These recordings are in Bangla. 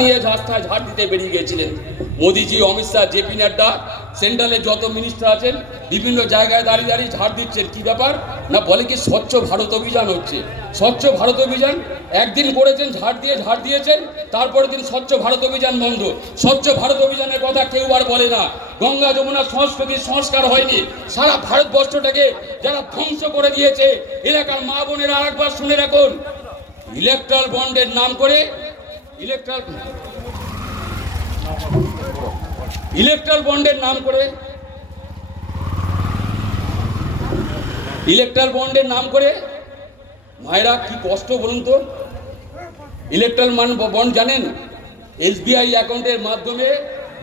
নিয়ে রাস্তায় ঝাড় দিতে বেরিয়ে গিয়েছিলেন মোদিজি, অমিত শাহ জেপি নাড্ডা, সেন্ট্রালে যত মিনিস্টার আছেন, বিভিন্ন জায়গায় দাঁড়িয়ে দাঁড়িয়ে ঝাড় দিচ্ছেন। কি ব্যাপার? না, বলে কি স্বচ্ছ ভারত অভিযান হচ্ছে? স্বচ্ছ ভারত অভিযান? একদিন করেছেন ঝাড় দিয়ে ঝাড় দিয়েছেন, তারপরের দিন স্বচ্ছ ভারত অভিযান বন্ধ। স্বচ্ছ ভারত অভিযানের কথা কেউ আর বলে না। গঙ্গা যমুনা সংস্কৃতির সংস্কার হয়নি। সারা ভারতবর্ষটাকে যারা ধ্বংস করে দিয়েছে, এলাকার মা বোনেরা আরেকবার শুনে রাখুন। ইলেকট্রাল বন্ডের নাম করে ইলেকট্রাল ইলেকট্রাল বন্ডের নাম করে ইলেকট্রাল বন্ডের নাম করে মায়েরা কি কষ্ট বলুন তো? ইলেকট্রাল মান বন্ড জানেন? এসবিআই অ্যাকাউন্টের মাধ্যমে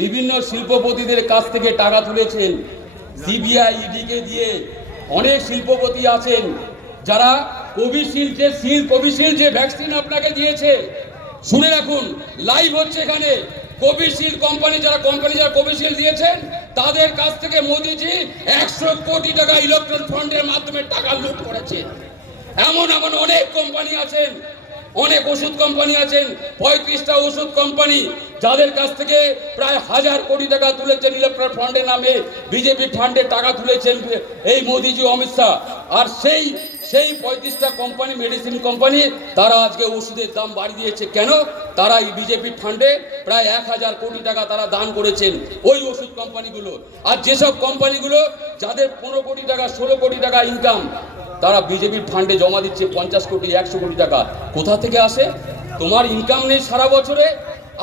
বিভিন্ন শিল্পপতিদের কাছ থেকে টাকা তুলেছেন। সিবিআই ইডিকে দিয়ে অনেক শিল্পপতি আছেন। যারা কোভিশিল্ড যে সিল কোভিশিল্ড যে ভ্যাকসিন আপনাকে দিয়েছে শুনে রাখুন লাইভ হচ্ছে এখানে। কোভিশিল্ড কোম্পানি যারা কোম্পানি যারা কোভিশিল্ড দিয়েছেন, তাদের কাছ থেকে মোদিজি একশো কোটি টাকা ইলেকট্রন ফান্ডের মাধ্যমে টাকা লুট করেছে। এমন এমন অনেক কোম্পানি আছেন অনেক ওষুধ কোম্পানি আছেন পঁয়ত্রিশটা ওষুধ কোম্পানি, যাদের কাছ থেকে প্রায় হাজার কোটি টাকা তুলেছেন ইলেকট্রন ফান্ডের নামে বিজেপি ফান্ডে টাকা তুলেছেন এই মোদিজি অমিত শাহ। আর সেই সেই পঁয়ত্রিশটা কোম্পানি মেডিসিন কোম্পানি, তারা আজকে ওষুধের দাম বাড়িয়ে দিয়েছে। কেন? তারা এই বিজেপি ফান্ডে প্রায় এক হাজার কোটি টাকা তারা দান করেছেন ওই ওষুধ কোম্পানিগুলো। আর যেসব কোম্পানিগুলো, যাদের পনেরো কোটি টাকা, ষোলো কোটি টাকা ইনকাম তারা বিজেপির ফান্ডে জমা দিচ্ছে পঞ্চাশ কোটি, একশো কোটি টাকা। কোথা থেকে আসে? তোমার ইনকাম নেই সারা বছরে,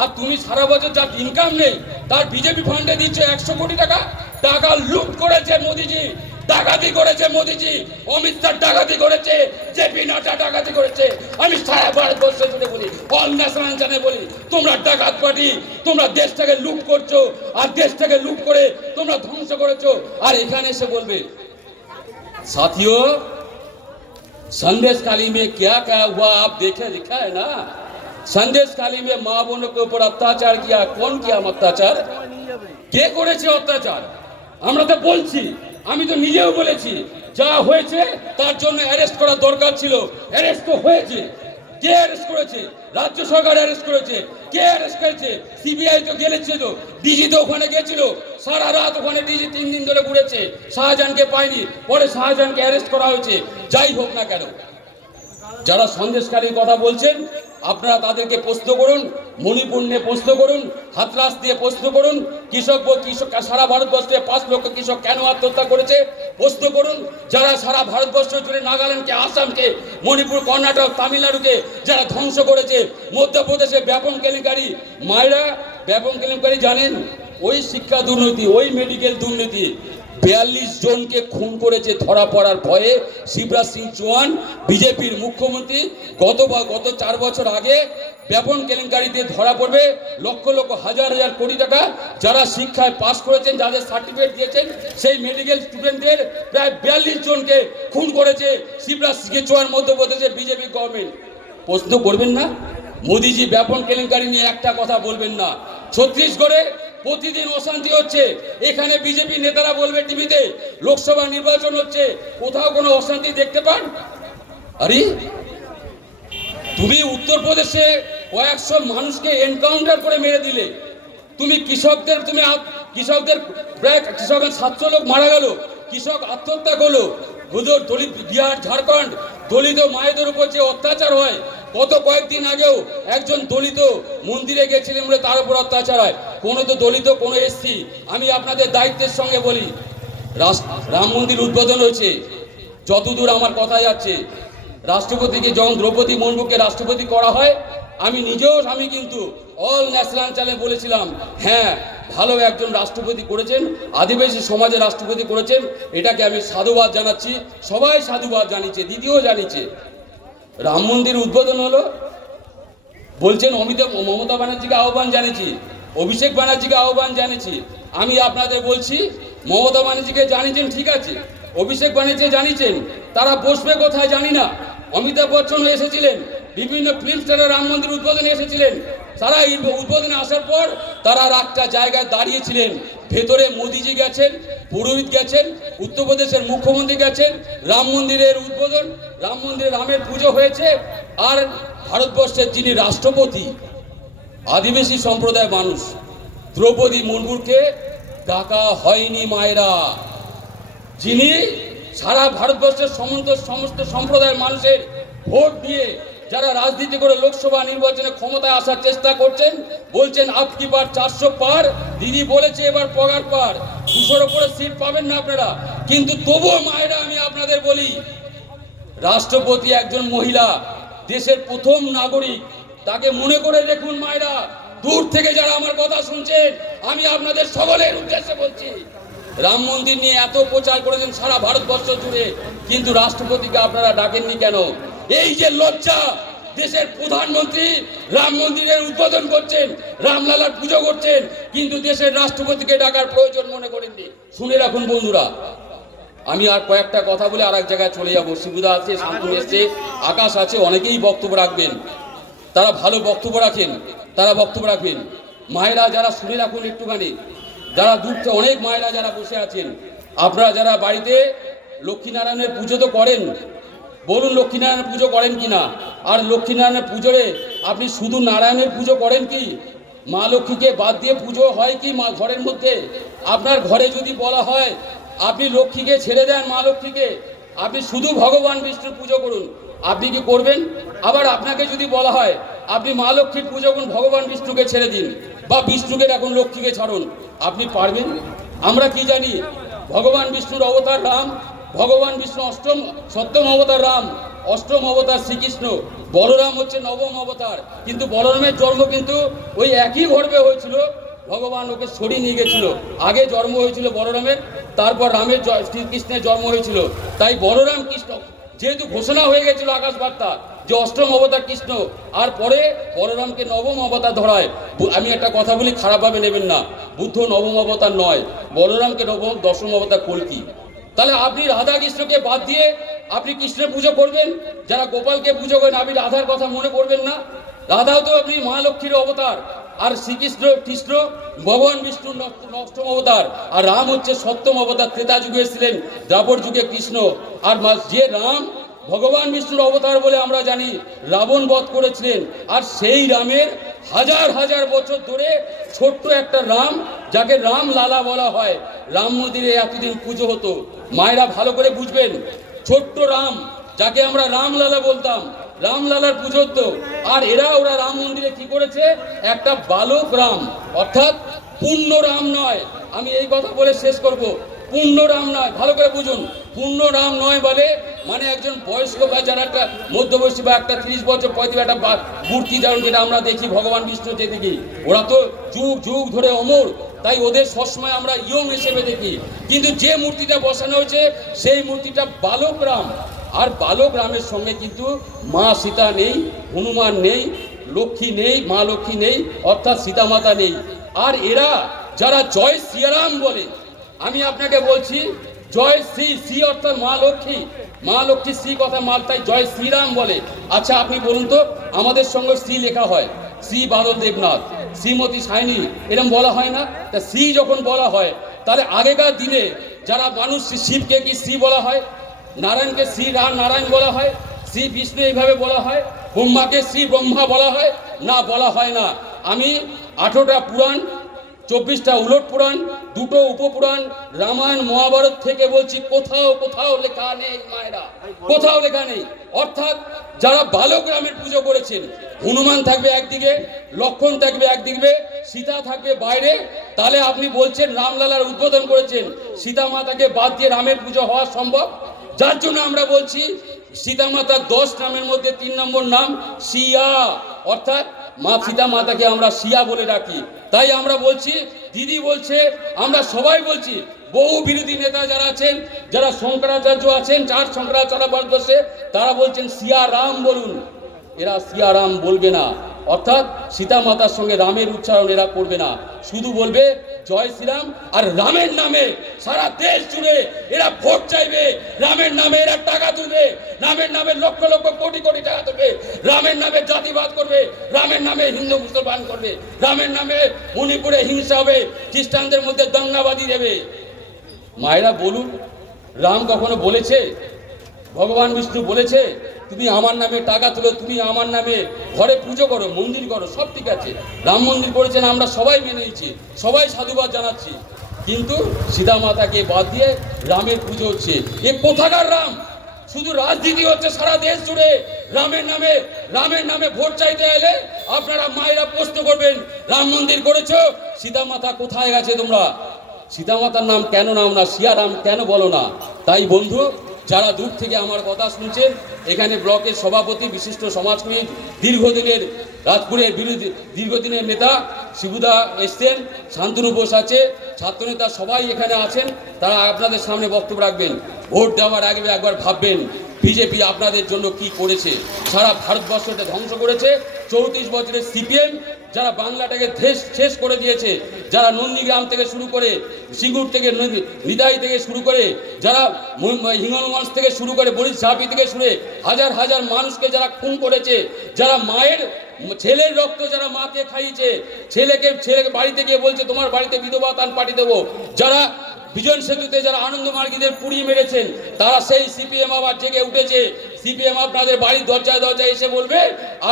আর তুমি সারা বছর যার ইনকাম নেই, তার বিজেপি ফান্ডে দিচ্ছে একশো কোটি টাকা। টাকা লুট করেছে মোদিজি, ডাকাতি করেছে মোদিজি, অমিত শাহ ডাকাতি করেছে জেপি নাড্ডা ডাকাতি করেছে। আমি সারা ভারতবর্ষে জুড়ে বলি অল ন্যাশনাল চ্যানে বলি, তোমরা ডাকাত পার্টি, তোমরা দেশটাকে লুট করছ, আর দেশটাকে লুট করে তোমরা ধ্বংস করেছ। আর এখানে এসে বলবে সাথীয় संदेश काली में क्या क्या हुआ आप देखे लिखा है ना संदेश काली में माँ बहनों के ऊपर अत्याचार किया कौन किया अत्याचार কে করেছে অত্যাচার আমরা তো বলছি আমি তো নিজেও বলেছি যা হয়েছে তার জন্য অ্যারেস্ট করা দরকার ছিল অ্যারেস্ট তো হয়েছে কে অ্যারেস্ট করেছে? রাজ্য সরকার অ্যারেস্ট করেছে। কে অ্যারেস্ট করেছে? সিবিআই তো গেলেছে তো ডিজি তো ওখানে গেছিল। সারা রাত ওখানে ডিজি তিন দিন ধরে ঘুরেছে। শাহজাহানকে পায়নি। পরে শাহজাহানকে অ্যারেস্ট করা হয়েছে। যাই হোক না কেন। যারা সন্দেশকারীর কথা বলছেন, আপনারা তাদেরকে প্রশ্ন করুন। মণিপুর নিয়ে প্রশ্ন করুন হাতরাস দিয়ে প্রশ্ন করুন, কৃষক কৃষক সারা ভারতবর্ষে পাঁচ লক্ষ কৃষক কেন আত্মহত্যা করেছে? প্রশ্ন করুন, যারা সারা ভারতবর্ষ জুড়ে নাগাল্যান্ডকে, আসামকে, মণিপুর, কর্ণাটক, তামিলনাড়ুকে যারা ধ্বংস করেছে, মধ্যপ্রদেশে ব্যাপক কেলেঙ্কারি। মায়েরা ব্যাপক কেলেঙ্কারি জানেন, ওই শিক্ষা দুর্নীতি, ওই মেডিকেল দুর্নীতি। বিয়াল্লিশ জনকে খুন করেছে ধরা পড়ার ভয়ে শিবরাজ সিং চৌহান, বিজেপির মুখ্যমন্ত্রী, গত গত চার বছর আগে ব্যাপন কেলেঙ্কারিতে ধরা পড়বে লক্ষ লক্ষ, হাজার হাজার কোটি টাকা যারা শিক্ষায় পাশ করেছেন, যাদের সার্টিফিকেট দিয়েছেন, সেই মেডিকেল স্টুডেন্টদের প্রায় বিয়াল্লিশ জনকে খুন করেছে শিবরাজ সিং চৌহান মধ্যপ্রদেশের বিজেপি গভর্নমেন্ট প্রশ্ন করবেন না? মোদিজি ব্যাপন কেলেঙ্কারি নিয়ে একটা কথা বলবেন না। ছত্তিশগড়ে প্রতিদিন অশান্তি হচ্ছে। এখানে বিজেপি নেতারা বলবে টিভিতে, লোকসভা নির্বাচন হচ্ছে, কোথাও কোনো অশান্তি দেখতে পান? আরে, তুমি উত্তরপ্রদেশে কয়েকশো মানুষকে এনকাউন্টার করে মেরে দিলে। তুমি কৃষকদের তুমি কৃষকদের প্রায় কৃষকের সাতশো লোক মারা গেল। কৃষক আত্মহত্যা করল। দলিত বিহার, ঝাড়খণ্ড, দলিত মায়েদের উপর যে অত্যাচার হয় গত কয়েকদিন আগেও একজন দলিত মন্দিরে গেছিলেন বলে তার উপর অত্যাচার হয়। কোনো তো দলিত, কোনো এসছি আমি আপনাদের দায়িত্বের সঙ্গে বলি রাম মন্দির উদ্বোধন হয়েছে। যতদূর আমার কথা যাচ্ছে, রাষ্ট্রপতিকে যখন দ্রৌপদী মুর্মুকে রাষ্ট্রপতি করা হয়, আমি নিজেও আমি কিন্তু অল ন্যাশনাল চ্যানেল বলেছিলাম হ্যাঁ ভালো একজন রাষ্ট্রপতি করেছেন, আদিবাসী সমাজে রাষ্ট্রপতি করেছেন, এটাকে আমি সাধুবাদ জানাচ্ছি, সবাই সাধুবাদ জানিয়েছে, দিদিও জানিয়েছে। রাম মন্দির উদ্বোধন হলো। বলছেন অমিতাভ মমতা ব্যানার্জিকে আহ্বান জানিয়েছি, অভিষেক ব্যানার্জিকে আহ্বান জানিয়েছি। আমি আপনাদের বলছি, মমতা ব্যানার্জিকে জানিয়েছেন, ঠিক আছে। অভিষেক ব্যানার্জি জানিয়েছেন, তারা বসবে কোথায় জানি না। অমিতাভ বচ্চন এসেছিলেন, বিভিন্ন ফিল্ম স্টারে রাম মন্দির উদ্বোধনে এসেছিলেন। তারা উদ্বোধনে আসার পর তারা একটা জায়গায় দাঁড়িয়েছিলেন। ভেতরে মোদিজি গেছেন, পুরোহিত গেছেন উত্তরপ্রদেশের মুখ্যমন্ত্রী গেছেন, রাম মন্দিরের উদ্বোধন, রাম মন্দিরে রামের পুজো হয়েছে, আর ভারতবর্ষের যিনি রাষ্ট্রপতি, আদিবাসী সম্প্রদায় মানুষ, দ্রৌপদী মুর্মুকে ডাকা হয়নি মায়েরা। যিনি সারা ভারতবর্ষের সমস্ত সমস্ত সম্প্রদায়ের মানুষের ভোট দিয়ে যারা রাজনীতি করে লোকসভা নির্বাচনে ক্ষমতায় আসার চেষ্টা করছেন, বলছেন আপকি পার চারশো পার, দিদি বলেছে এবার পগার পার। দুশোর ওপরে সিট পাবেন না আপনারা। কিন্তু তবুও মায়েরা আমি আপনাদের বলি, রাষ্ট্রপতি একজন মহিলা, দেশের প্রথম নাগরিক, তাকে মনে করে দেখুন মায়েরা, দূর থেকে যারা আমার কথা শুনছেন, আমি আপনাদের সকলের উদ্দেশ্যে বলছি, রাম মন্দির নিয়ে এত প্রচার করেছেন সারা ভারতবর্ষ জুড়ে, কিন্তু রাষ্ট্রপতিকে আপনারা ডাকেননি কেন? এই যে লজ্জা, দেশের প্রধানমন্ত্রী রাম মন্দিরের উদ্বোধন করছেন, রামলালার পুজো করছেন, কিন্তু দেশের রাষ্ট্রপতিকে ডাকার প্রয়োজন মনে করেননি। শুনে রাখুন বন্ধুরা, আমি আর কয়েকটা কথা বলে আর এক জায়গায় চলে যাব। শিবুদা আছে শান্তনু এসছে, আকাশ আছে, অনেকেই বক্তব্য রাখবেন। তারা ভালো বক্তব্য রাখেন, তারা বক্তব্য রাখবেন। মায়েরা যারা শুনে রাখুন একটুখানি, যারা দূর থেকে অনেক মায়েরা যারা বসে আছেন, আপনারা যারা বাড়িতে লক্ষ্মীনারায়ণের পুজো তো করেন বলুন লক্ষ্মীনারায়ণের পুজো করেন কি না আর লক্ষ্মীনারায়ণের পুজোরে আপনি শুধু নারায়ণের পুজো করেন কি? মা লক্ষ্মীকে বাদ দিয়ে পুজো হয় কি মা ঘরের মধ্যে? আপনার ঘরে যদি বলা হয়, আপনি লক্ষ্মীকে ছেড়ে দেন মা লক্ষ্মীকে, আপনি শুধু ভগবান বিষ্ণুর পুজো করুন। আপনি কি করবেন? আবার আপনাকে যদি বলা হয়, আপনি মা লক্ষ্মীর পুজো করুন, ভগবান বিষ্ণুকে ছেড়ে দিন বা বিষ্ণুকে এখন লক্ষ্মীকে ছাড়ুন। আপনি পারবেন? আমরা কি জানি? ভগবান বিষ্ণুর অবতার রাম ভগবান বিষ্ণু অষ্টম, সপ্তম অবতার রাম, অষ্টম অবতার শ্রীকৃষ্ণ, বলরাম হচ্ছে নবম অবতার। কিন্তু বলরামের জন্ম কিন্তু ওই একই গর্ভে হয়েছিল, ভগবান ওকে সরিয়ে নিয়ে গেছিল। আগে জন্ম হয়েছিল বলরামের, তারপর রামের শ্রীকৃষ্ণের জন্ম হয়েছিল। তাই বলরাম কৃষ্ণ, যেহেতু ঘোষণা হয়ে গেছিল আকাশ বার্তা যে অষ্টম অবতার কৃষ্ণ, আর পরে বলরামকে নবম অবতার ধরায়। আমি একটা কথা বলি, খারাপভাবে নেবেন না। বুদ্ধ নবম অবতার নয়, বলরামকে নবম, দশম অবতার কলকি। তাহলে আপনি রাধা কৃষ্ণকে বাদ দিয়ে আপনি কৃষ্ণের পুজো করবেন? যারা গোপালকে পুজো করেন আপনি রাধার কথা মনে করবেন না। রাধাও তো আপনি মা লক্ষ্মীর অবতার, আর শ্রীকৃষ্ণ, কৃষ্ণ, ভগবান বিষ্ণুর অষ্টম অবতার, আর রাম হচ্ছে সপ্তম অবতার, ত্রেতা যুগে এসেছিলেন দ্রাপর যুগে কৃষ্ণ। আর যে রাম ভগবান বিষ্ণুর অবতার বলে আমরা জানি, রাবণ বধ করেছিলেন, আর সেই রামের হাজার হাজার বছর ধরে ছোট্ট একটা রাম, যাকে রাম লালা বলা হয়। রাম মন্দিরে এতদিন পুজো হতো। মায়েরা ভালো করে বুঝবেন, ছোট্ট রাম, যাকে আমরা রামলালা বলতাম রামলালার পুজো হতো আর এরা ওরা রাম মন্দিরে কি করেছে? একটা বালক রাম, অর্থাৎ পূর্ণ রাম নয়। আমি এই কথা বলে শেষ করব। পূর্ণ রাম নয়, ভালো করে বুঝুন। পূর্ণ রাম নয় বলে মানে একজন বয়স্ক বা যারা একটা মধ্যবয়সী বা একটা ত্রিশ বছর পঁয়ত্রিশ একটা মূর্তি যেমন যেটা আমরা দেখি ভগবান বিষ্ণু যে দেখি ওরা তো যুগ যুগ ধরে অমর, তাই ওদের সবসময় আমরা ইয়ং হিসেবে দেখি। কিন্তু যে মূর্তিটা বসানো হয়েছে, সেই মূর্তিটা বালক রাম। আর বালক রামের সঙ্গে কিন্তু মা সীতা নেই, হনুমান নেই, লক্ষ্মী নেই, মা লক্ষ্মী নেই, অর্থাৎ সীতামাতা নেই। আর এরা যারা জয় সিয়ারাম বলে আমি আপনাকে বলছি, জয় শ্রী শ্রী অর্থাৎ মা লক্ষ্মী। মা লক্ষ্মী শ্রী কথা মাল তাই জয় শ্রীরাম বলে। আচ্ছা আপনি বলুন তো, আমাদের সঙ্গে শ্রী লেখা হয়, শ্রী বাদল দেবনাথ, শ্রীমতী সাইনি এরকম বলা হয় না? তা শ্রী যখন বলা হয়, তাহলে আগেকার দিনে যারা মানুষ শিবকে কি শ্রী বলা হয়? নারায়ণকে শ্রী রাম নারায়ণ বলা হয়? শ্রী বিষ্ণু এইভাবে বলা হয়? ব্রহ্মাকে শ্রী ব্রহ্মা বলা হয়? না, বলা হয় না। আমি আঠেরোটা পুরাণ চব্বিশটা উলট পুরাণ, দুটো উপপুরাণ, রামায়ণ, মহাভারত থেকে বলছি, কোথাও কোথাও লেখা নেই মায়েরা, কোথাও লেখা নেই। অর্থাৎ যারা বালক রামের পুজো করেছেন, হনুমান থাকবে একদিকে, লক্ষণ থাকবে একদিকে, সীতা থাকবে বাইরে, তাহলে আপনি বলছেন রামলালার উদ্বোধন করেছেন, সীতা মাতাকে বাদ দিয়ে রামের পুজো হওয়া সম্ভব? যার জন্য আমরা বলছি, সীতা মাতার দশ নামের মধ্যে তিন নম্বর নাম সিয়া অর্থাৎ মা সীতা মাতাকে আমরা শিয়া বলে ডাকি। তাই আমরা বলছি, দিদি বলছে, আমরা সবাই বলছি, বহু বিরোধী নেতা যারা আছেন, যারা শঙ্করাচার্য আছেন, চার শঙ্করাচার্য ভারতবর্ষে তারা বলছেন সিয়া রাম বলুন। এরা সিয়া রাম বলবে না। অর্থাৎ সীতা মাতার সঙ্গে রামের উচ্চারণ এরা করবে না। শুধু বলবে জয় শ্রীরাম আর রামের নামে সারা দেশ জুড়ে এরা ভোট চাইবে। রামের নামে এরা টাকা তুলবে। রামের নামে লক্ষ লক্ষ কোটি কোটি টাকা তুলবে। রামের নামে জাতিবাদ করবে। রামের নামে হিন্দু মুসলমান করবে। রামের নামে মণিপুরে হিংসা হবে। খ্রিস্টানদের মধ্যে দঙ্গাবাদী দেবে। মায়েরা বলুন, রাম কখনো বলেছে? ভগবান বিষ্ণু বলেছে, তুমি আমার নামে টাকা তুলো, তুমি আমার নামে ঘরে পুজো করো, মন্দির করো, সব ঠিক আছে। রাম মন্দির করেছেন, আমরা সবাই মেনে নিচ্ছি সবাই সাধুবাদ জানাচ্ছি। কিন্তু সীতা মাতাকে বাদ দিয়ে রামের পুজো হচ্ছে। এ কোথাকার রাম? শুধু রাজনীতি হচ্ছে সারা দেশ জুড়ে। রামের নামে রামের নামে ভোট চাইতে এলে আপনারা মায়েরা প্রশ্ন করবেন, রাম মন্দির করেছ? সীতা মাতা কোথায় গেছে তোমরা? সীতা মাতার নাম কেন নাম না সিয়া রাম কেন বলো না? তাই বন্ধু যারা দূর থেকে আমার কথা শুনছেন, এখানে ব্লকের সভাপতি, বিশিষ্ট সমাজকর্মী, দীর্ঘদিনের রাজপুরের বিরোধী, দীর্ঘদিনের নেতা শিবুদা এসছেন, শান্তনু বোস আছে, ছাত্রনেতা সবাই এখানে আছেন, তারা আপনাদের সামনে বক্তব্য রাখবেন। ভোট দেওয়ার আগে একবার ভাববেন বিজেপি আপনাদের জন্য কি করেছে? সারা ভারতবর্ষটা ধ্বংস করেছে। চৌত্রিশ বছরের সিপিএম, যারা বাংলাটাকে শেষ শেষ করে দিয়েছে, যারা নন্দীগ্রাম থেকে শুরু করে, সিঙ্গুর থেকে নদী- হৃদয় থেকে শুরু করে, যারা হিঙ্গলগঞ্জ থেকে শুরু করে বরিশ ঝাঁপি থেকে শুরু হাজার হাজার মানুষকে যারা খুন করেছে, যারা মায়ের, ছেলের রক্ত যারা মাকে খাইয়েছে, ছেলেকে ছেলেকে বাড়িতে গিয়ে বলছে, তোমার বাড়িতে বিধবা তান পাঠিয়ে দেবো। যারা বিজন সেতুতে যারা আনন্দ মার্গীদের পুড়িয়ে মেরেছেন, তারা সেই সিপিএম আবার জেগে উঠেছে। সিপিএম আপনাদের বাড়ির দরজায় দরজায় এসে বলবে,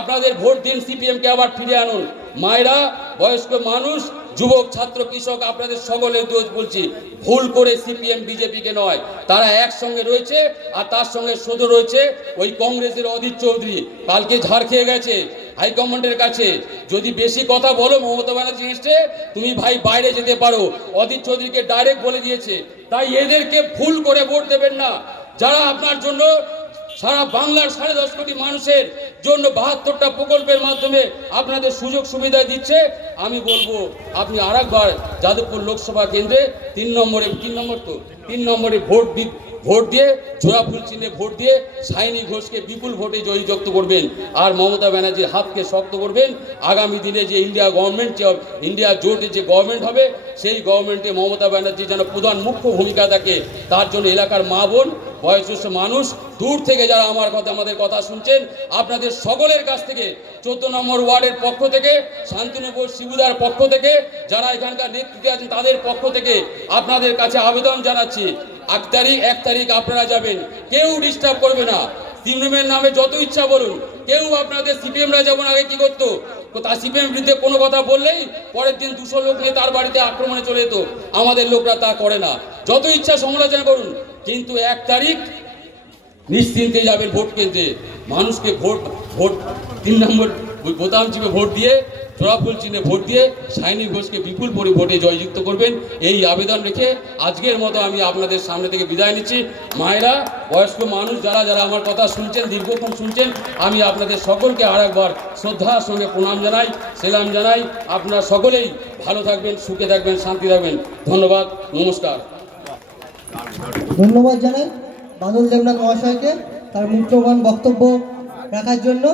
আপনাদের ভোট দিন সিপিএমকে আবার ফিরে আনুন। মায়েরা, বয়স্ক মানুষ যুবক, ছাত্র, কৃষক, আপনাদের সকলের দোষ বলছি। ভুল করে সিপিএম, বিজেপিকে নয়। তারা একসঙ্গে রয়েছে আর তার সঙ্গে শোধ রয়েছে ওই কংগ্রেসের অধীর চৌধুরী। কালকে ঝাড় খেয়ে গেছে হাইকমান্ডের কাছে। যদি বেশি কথা বলো, মমতা ব্যানার্জি এসছে, তুমি ভাই বাইরে যেতে পারো। অধীর চৌধুরীকে ডাইরেক্ট বলে দিয়েছে। তাই এদেরকে ভুল করে ভোট দেবেন না। যারা আপনার জন্য সারা বাংলার সাড়ে দশ কোটি মানুষের জন্য বাহাত্তরটা প্রকল্পের মাধ্যমে আপনাদের সুযোগ সুবিধা দিচ্ছে। আমি বলব, আপনি আরেকবার যাদবপুর লোকসভা কেন্দ্রে তিন নম্বরে, তিন নম্বর তো, তিন নম্বরে ভোট ভোট দিয়ে জোড়া ফুল চিহ্নে ভোট দিয়ে সাইনি ঘোষকে বিপুল ভোটে জয়যুক্ত করবেন আর মমতা ব্যানার্জির হাতকে শক্ত করবেন। আগামী দিনে যে ইন্ডিয়া গভর্নমেন্ট ইন্ডিয়া জোটের যে গভর্নমেন্ট হবে, সেই গভর্নমেন্টে মমতা ব্যানার্জি যেন প্রধান মুখ্য ভূমিকা থাকে, তার জন্য এলাকার মা বোন বয়সস্থ মানুষ, দূর থেকে যারা আমার কথা, আমাদের কথা শুনছেন, আপনাদের সকলের কাছ থেকে চোদ্দ নম্বর ওয়ার্ডের পক্ষ থেকে, শান্তিনগর শিবুদার পক্ষ থেকে, যারা এখানকার নেতৃত্বে আছেন তাদের পক্ষ থেকে আপনাদের কাছে আবেদন জানাচ্ছি। এক তারিখ এক তারিখ আপনারা যাবেন। কেউ ডিস্টার্ব করবে না। তৃণমূলের নামে যত ইচ্ছা বলুন। কেউ আপনাদের সিপিএমরা যেমন আগে কি করতো? তো সিপিএম বিরুদ্ধে কোনো কথা বললেই পরের দিন দুশো লোক নিয়ে তার বাড়িতে আক্রমণে চলে যেত। আমাদের লোকরা তা করে না। যত ইচ্ছা সমালোচনা করুন। কিন্তু এক তারিখ নিশ্চিন্তে যাবেন ভোট কেন্দ্রে। মানুষকে ভোট ভোট, তিন নম্বর বোতাম চিপে ভোট দিয়ে জোড়াফুল চিহ্নে ভোট দিয়ে সাইনি ঘোষকে বিপুল পরি ভোটে জয়যুক্ত করবেন। এই আবেদন রেখে আজকের মতো আমি আপনাদের সামনে থেকে বিদায় নিচ্ছি। মায়েরা, বয়স্ক মানুষ যারা যারা আমার কথা শুনছেন, দীর্ঘক্ষণ শুনছেন, আমি আপনাদের সকলকে আর একবার শ্রদ্ধার সঙ্গে প্রণাম জানাই, সেলাম জানাই। আপনারা সকলেই ভালো থাকবেন, সুখে থাকবেন, শান্তি থাকবেন। ধন্যবাদ, নমস্কার। ধন্যবাদ জানাই বাদল দেবনাথ মহাশয়কে তার মুখ্যমান বক্তব্য রাখার জন্য।